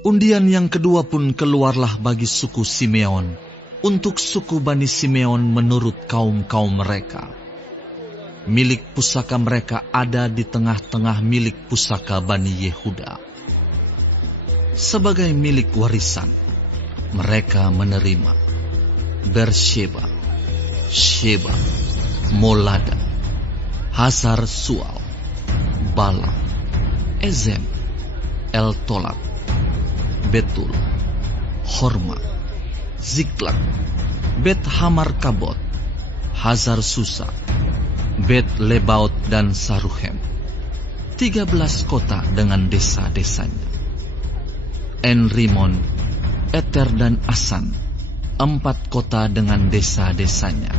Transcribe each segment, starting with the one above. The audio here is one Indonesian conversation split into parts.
Undian yang kedua pun keluarlah bagi suku Simeon, untuk suku Bani Simeon menurut kaum-kaum mereka. Milik pusaka mereka ada di tengah-tengah milik pusaka Bani Yehuda. Sebagai milik warisan, mereka menerima Bersheba, Sheba, Molada, Hazar Sual, Bala, Ezem, El-Tolat, Betul, Horma, Ziklag, Bet Hamar Kabot, Hazar Susa, Bet Lebaot dan Saruhem. 13 kota dengan desa-desanya. En-Rimon, Eter dan Asan, 4 kota dengan desa-desanya.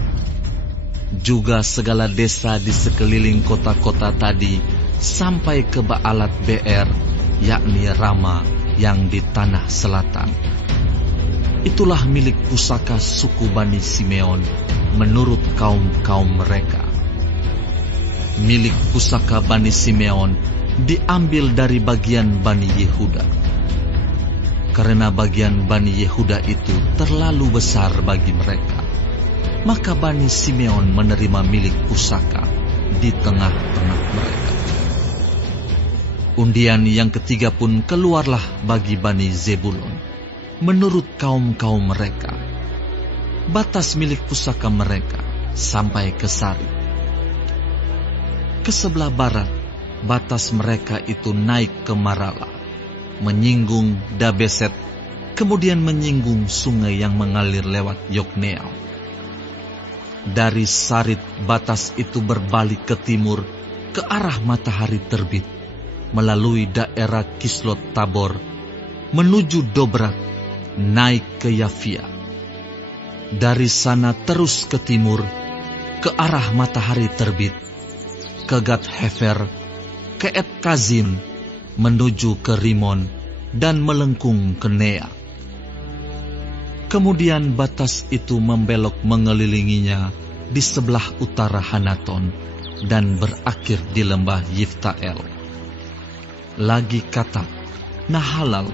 Juga segala desa di sekeliling kota-kota tadi sampai ke Baalat Beer, yakni Rama yang di tanah selatan. Itulah milik pusaka suku Bani Simeon menurut kaum-kaum mereka. Milik pusaka Bani Simeon diambil dari bagian Bani Yehuda. Karena bagian Bani Yehuda itu terlalu besar bagi mereka, maka Bani Simeon menerima milik pusaka di tengah-tengah mereka. Undian yang ketiga pun keluarlah bagi Bani Zebulon, menurut kaum-kaum mereka. Batas milik pusaka mereka sampai ke Sari. Ke sebelah barat, batas mereka itu naik ke Marala, menyinggung Dabeset, kemudian menyinggung sungai yang mengalir lewat Yokneam. Dari Sarit batas itu berbalik ke timur, ke arah matahari terbit, melalui daerah Kislot Tabor, menuju Dobrat, naik ke Yafia. Dari sana terus ke timur, ke arah matahari terbit, ke Gat Hefer, ke Et Kazim, menuju ke Rimon, dan melengkung ke Nea. Kemudian batas itu membelok mengelilinginya di sebelah utara Hanaton, dan berakhir di lembah Yiftael. Lagi Katak, Nahalal,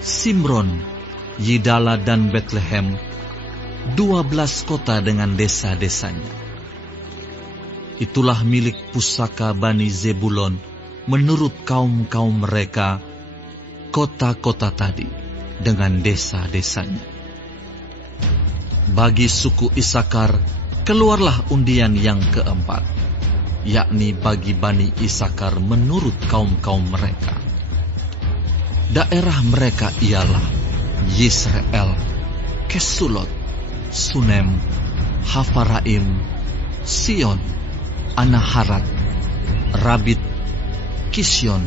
Simron, Yidala dan Betlehem, 12 kota dengan desa-desanya. Itulah milik pusaka Bani Zebulon menurut kaum-kaum mereka, kota-kota tadi dengan desa-desanya. Bagi suku Isakar keluarlah undian yang keempat, yakni bagi Bani Isakar menurut kaum-kaum mereka. Daerah mereka ialah Yisrael, Kesulot, Sunem, Hafaraim, Sion, Anaharat, Rabit, Kisyon,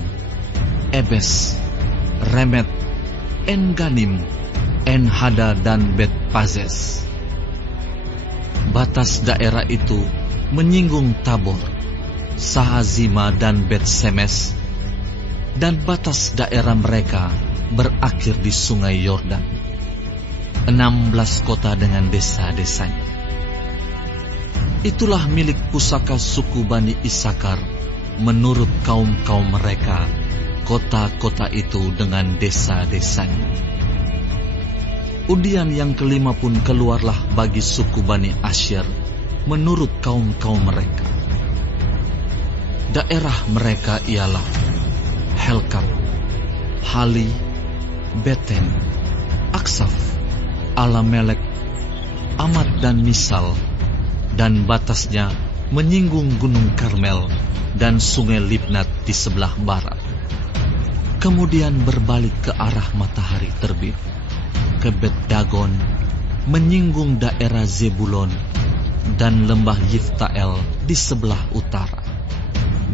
Ebes, Remet, En-Ganim, En-Hada dan Bet-Pazes. Batas daerah itu menyinggung Tabor, Sahazima dan Bet-Semes, dan batas daerah mereka berakhir di sungai Yordan. 16 kota dengan desa-desanya. Itulah milik pusaka suku Bani Isakar menurut kaum-kaum mereka, kota-kota itu dengan desa-desanya. Undian yang kelima pun keluarlah bagi suku Bani Asyer menurut kaum-kaum mereka. Daerah mereka ialah Helkat, Hali, Beten, Aksaf, Alamelek, Amat dan Misal, dan batasnya menyinggung Gunung Karmel dan sungai Libnat di sebelah barat. Kemudian berbalik ke arah matahari terbit, ke Bet Dagon, menyinggung daerah Zebulon, dan lembah Yiftael di sebelah utara,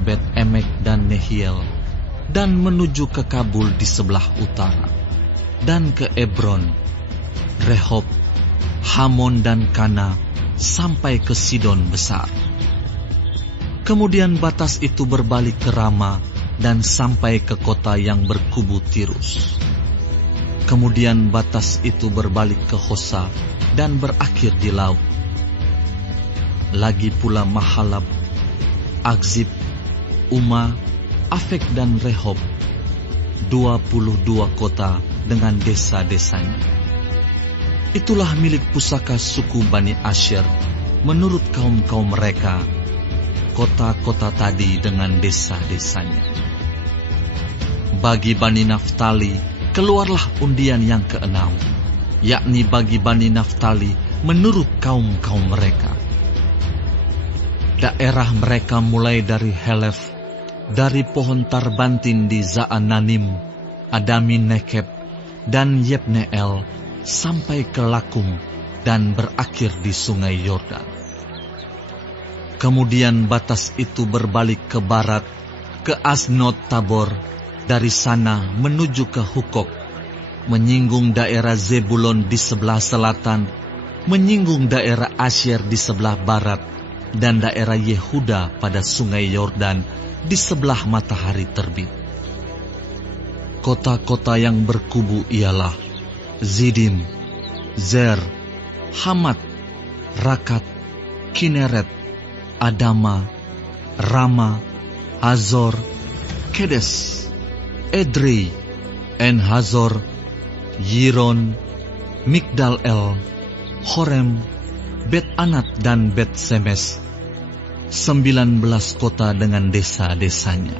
Bet Emek dan Nehiel, dan menuju ke Kabul di sebelah utara, dan ke Ebron, Rehob, Hamon dan Kana, sampai ke Sidon besar. Kemudian batas itu berbalik ke Rama dan sampai ke kota yang berkubu Tirus. Kemudian batas itu berbalik ke Hosa dan berakhir di laut. Lagi pula Mahalab, Akzib, Uma, Afek dan Rehob, 22 kota dengan desa-desanya. Itulah milik pusaka suku Bani Asher menurut kaum-kaum mereka, kota-kota tadi dengan desa-desanya. Bagi Bani Naftali, keluarlah undian yang keenam, yakni bagi Bani Naftali menurut kaum-kaum mereka. Daerah mereka mulai dari Helef, dari pohon Tarbantin di Zaananim, Adami Nekeb, dan Yebneel, sampai ke Lakum, dan berakhir di sungai Yordan. Kemudian batas itu berbalik ke barat, ke Asnot Tabor, dari sana menuju ke Hukok, menyinggung daerah Zebulon di sebelah selatan, menyinggung daerah Asyer di sebelah barat, dan daerah Yehuda pada sungai Yordan di sebelah matahari terbit. Kota-kota yang berkubu ialah Zidim, Zer, Hamat, Rakat, Kineret, Adama, Rama, Hazor, Kedes, Edrei, En-Hazor, Yiron, Migdal-El, Horem, Bet-Anat dan Bet-Semes, 19 kota dengan desa-desanya.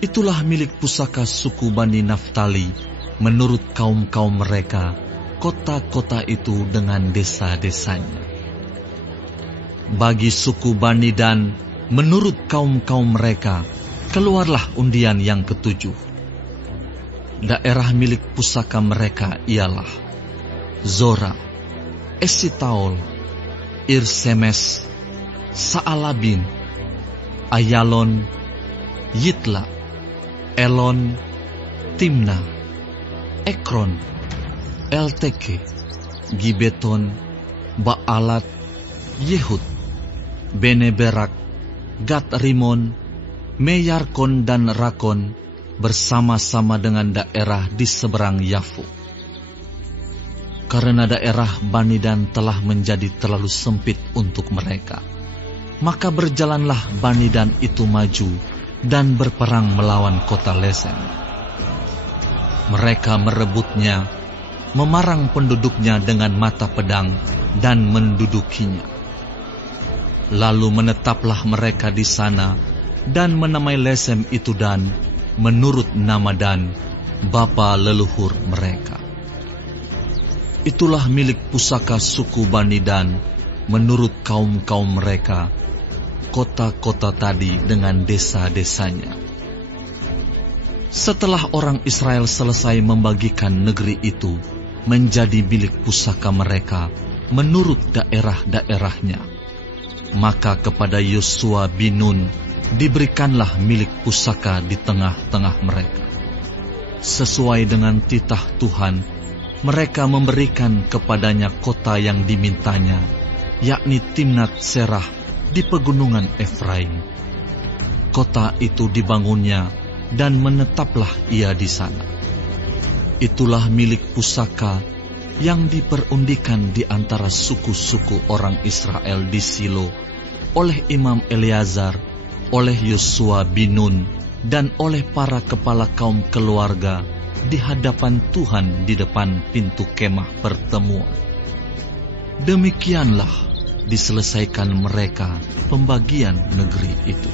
Itulah milik pusaka suku Bani Naftali menurut kaum-kaum mereka, kota-kota itu dengan desa-desanya. Bagi suku Bani Dan, menurut kaum-kaum mereka, keluarlah undian yang ketujuh. Daerah milik pusaka mereka ialah Zora, Esitaol, Irsemes, Saalabin, Ayalon, Yitla, Elon, Timna, Ekron, Elteke, Gibeton, Baalat, Yehud, Beneberak, Gat Rimon, Meyarkon dan Rakon, bersama-sama dengan daerah di seberang Yafu. Karena daerah Bani Dan telah menjadi terlalu sempit untuk mereka, maka berjalanlah Bani Dan itu maju dan berperang melawan kota Lesem. Mereka merebutnya, memarang penduduknya dengan mata pedang dan mendudukinya. Lalu menetaplah mereka di sana dan menamai Lesem itu Dan menurut nama Dan, bapa leluhur mereka. Itulah milik pusaka suku Bani Dan menurut kaum-kaum mereka, kota-kota tadi dengan desa-desanya. Setelah orang Israel selesai membagikan negeri itu menjadi milik pusaka mereka menurut daerah-daerahnya, maka kepada Yosua bin Nun diberikanlah milik pusaka di tengah-tengah mereka. Sesuai dengan titah Tuhan, mereka memberikan kepadanya kota yang dimintanya, yakni Timnat Serah di pegunungan Efraim. Kota itu dibangunnya dan menetaplah ia di sana. Itulah milik pusaka yang diperundikan di antara suku-suku orang Israel di Silo oleh Imam Eleazar, oleh Yosua bin Nun, dan oleh para kepala kaum keluarga di hadapan Tuhan di depan pintu kemah pertemuan. Demikianlah diselesaikan mereka pembagian negeri itu.